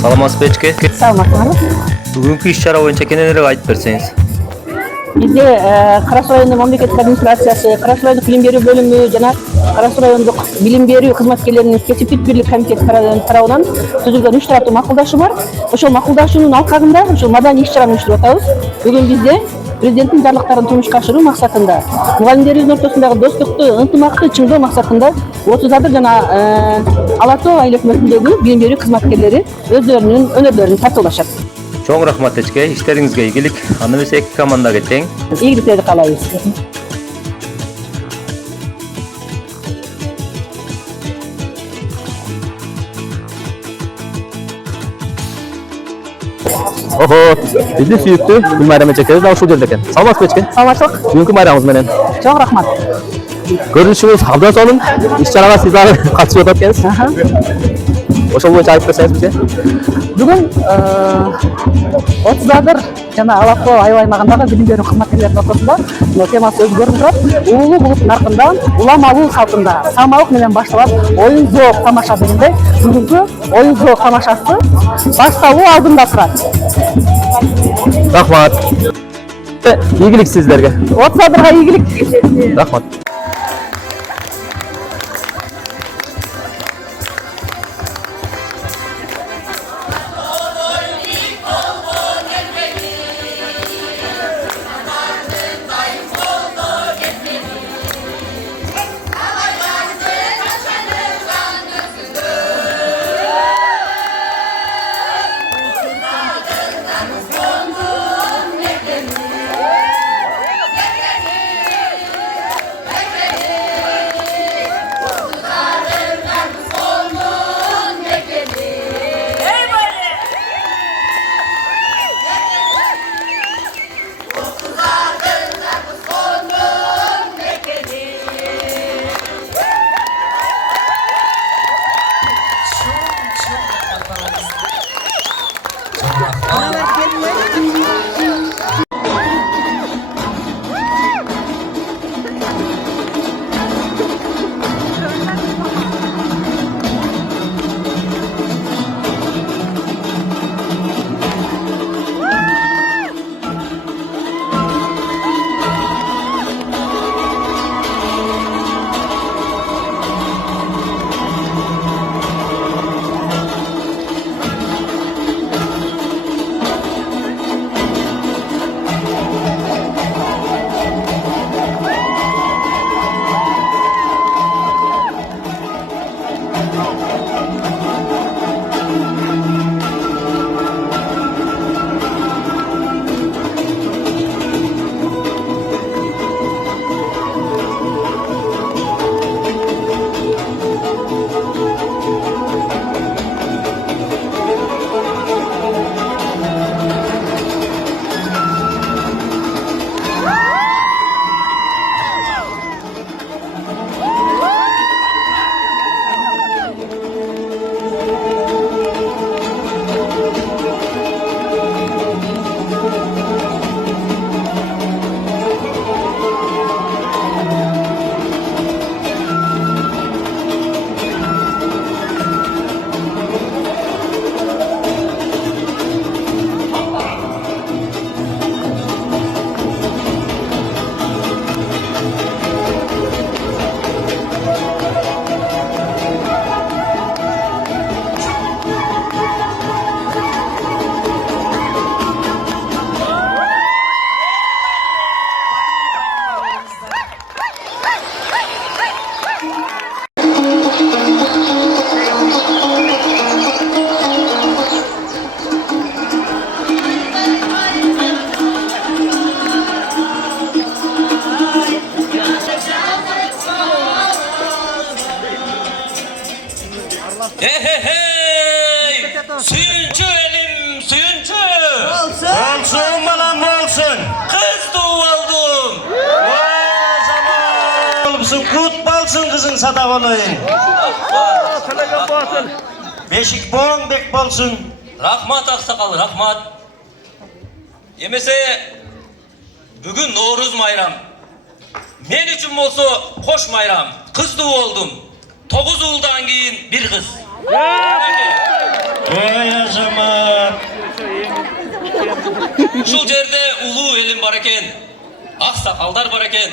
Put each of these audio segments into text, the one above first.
Саламатсыз Печке. Саламатсызбы. Бүгүнкү иш-чара боюнча кененирээк айтып берсеңиз. Бизде Караш райондук мамлекеттик администрациясы, Караш райондук билим берүү бөлүмү жана Караш райондук билим берүү кызматкерлеринин кесиптик бирлик комитети тарабынан түзүлгөн 3 тараптуу макулдашуу бар. Ошол макулдашуунун алкагында ушул маданий иш-чараны уюштуруп атабыз. Бүгүн бизде президенттин жарлыктарын тумушка ашыруу максатында, мугалимдерибиздин ортосундагы достукту, ынтымакты чыңдоо максатында 30 Адыр жана Ала Тоо айыл өкмөтүндөгү билим берүү кызматкерлери өздөрүнүн өнөрлөрүн тартуулашат. Чоң рахмат Печке, иштериңизге ийгилик. Аны эмес эки командага тең. Ийгиликтерди каалайбыз. Охо, биздин сүйүктүү Гүлмайрам эжекебиз дагы ушул жерде экен. Саламатсыз Печке? Саламатчылык. Бүгүнкү майрамыңыз менен. Чоң рахмат. Көрүнүшүңүз абдан сонун. Иш-чарага сиз дагы катышып атат экенсиз. Ошол боюнча айтып берсеңиз бизге. Бүгүн 30 Адыр жана Ала Тоо айыл аймагындагы билим берүү кызматкерлеринин ортосунда темасы өзгөрүп турат. Уулуу булут наркындан уламалуу салтында самалык менен башталат оюн зоок тамаша дегенде бүгүнкү оюн зоок тамашасы башталуу алдында турат. Рахмат. Ийгилик сиздерге. 30 Адырга ийгилик. Рахмат. Suyuncu elim, suyuncu. Olsun balam olsun. Kız doğaldım. Vay zaman. Olsun, kut balsın kızın sadavalı. Beşik boğun bek balsın. Rahmat aksakal, rahmat. Yemese bugün Novruz bayram. Men üçün bolsa hoş bayram. Kız doğaldım. 9 uuldan keyin bir kız. Oy azamat. Uşul jerde uluu elim bar eken, ak sakalдар bar eken.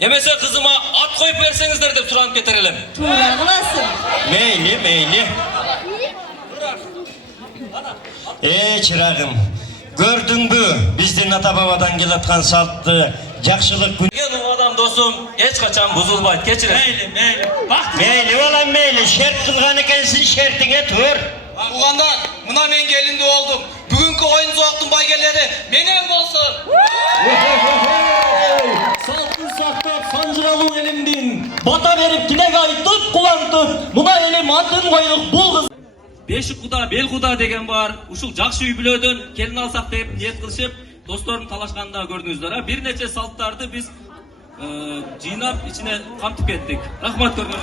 Emese kızıma at koyup versenizdер деп suranıp keterelim. Tuğra kılasın. Meyli meyli. Çırağım, gördün mü bizden ata babadan gelatkan saltı, jakşılık gün. Gen o adam dostum, hiç kaçan buzulbayt, keçire. Meyli. Bak meyli olan meyli, şert kılgan ekensin şertine tur. Ugandan, mına men gelindi oldum. Bugünkü oyun zoğuktun baygeleri menen bolsun. Saltın saktap sancıralı elimdin, bata verip dilek aytıp kulantıp, buna elim atın koyduk bul kız. Beşik kuda, bel kuda degen bar. Uşul jakşı üy bülödөн kelin alsak deyip niyet kılışıp dostlarım talaşkanda gördüңүздөр. Bir neçe salttardı biz жыйнап içine kamtıp ettik. Rahmat görgünüzдөр.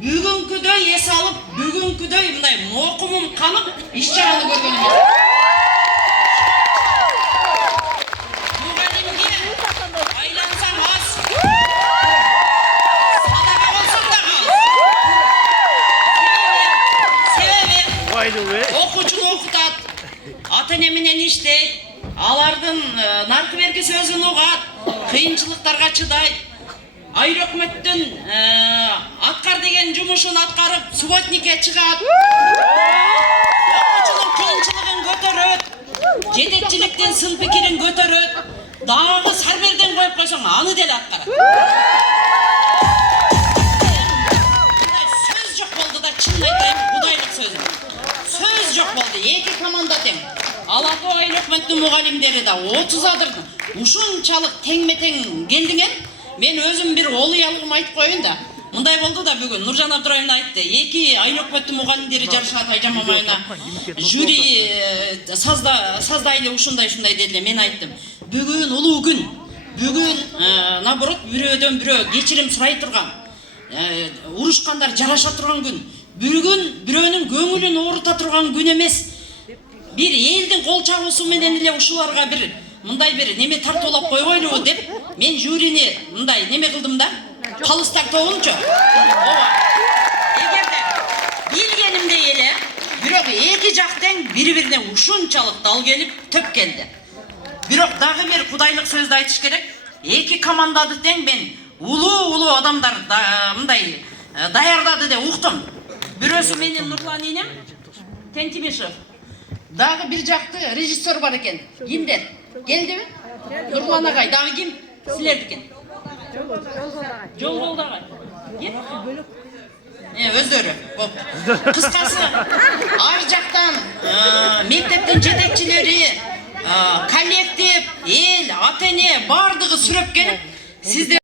Bugünküдөй ес алып, bugünküдөй мындай моқумум канып, иш-чараны көргөнүм жок. Мугалимге айлансаң аз. Садака болсоң да аз. Себеби окуучуну окутат, ата-эне менен иштейт, алардын наркы берки сөзүн угат, кыйынчылыктарга чыдайт. Айыл өкмөттүн аткар деген жумушун аткарып, субботникке чыгат. Окуучунун кыйынчылыгын көтөрөт. Жетекчиликтин сын пикирин көтөрөт. Дагы сарберден коюп койсоң, аны деле аткарат. Сөз жок болду да, чынын айтайын, кудайлык сөз. Сөз жок болду, эки команда тең. Ал ата айыл өкмөттүн мугалимдери да 30 адыр. Ушунчалык теңме-тең келдиңер. Men özüm bir oluyalığımı ayıp koyun da. Мындай болду да бүгүн Нуржан Абдурайымов айтты. Эки айыл өкмөттүн мугалимдери жарышат Айжан Мамаевна. Жюри саздайлы ушундай деди. Мен айттым. Бүгүн улуу күн. Бүгүн наоборот бирөөдөн бирөө кечирим сурай турган. Урушкандар жараша турган күн. Бүгүн бирөөнүн көңүлүн оорута турган күн эмес. Bir элдин кол чабуусу менен эле ушуларга бир мындай бир неме тартуулап койгойлу деп мен жюрини мындай неме кылдым да, калыстар тобунчу. Ооба. Эгерде билгенимдей эле, бирок эки жактан бири-бирине ушунчалык дал келип төп келди. Бирок дагы бир кудайлык сөздү айтыш керек. Эки командады тең мен улуу адамдар мындай даярдады деп уктум. Бирөөсү менин Нурлан инем, Тентимишев. Дагы бир жакты режиссер бар экен. Кимдер? Келдиби? Нурлан агай, дагы ким? Силердикен. Жолболду агай. Ким? Өздөрү. Кыскасы, ар жактан мектептин жетекчилери, коллектив, эл, ата-эне бардыгы сүрөп келип, сиздер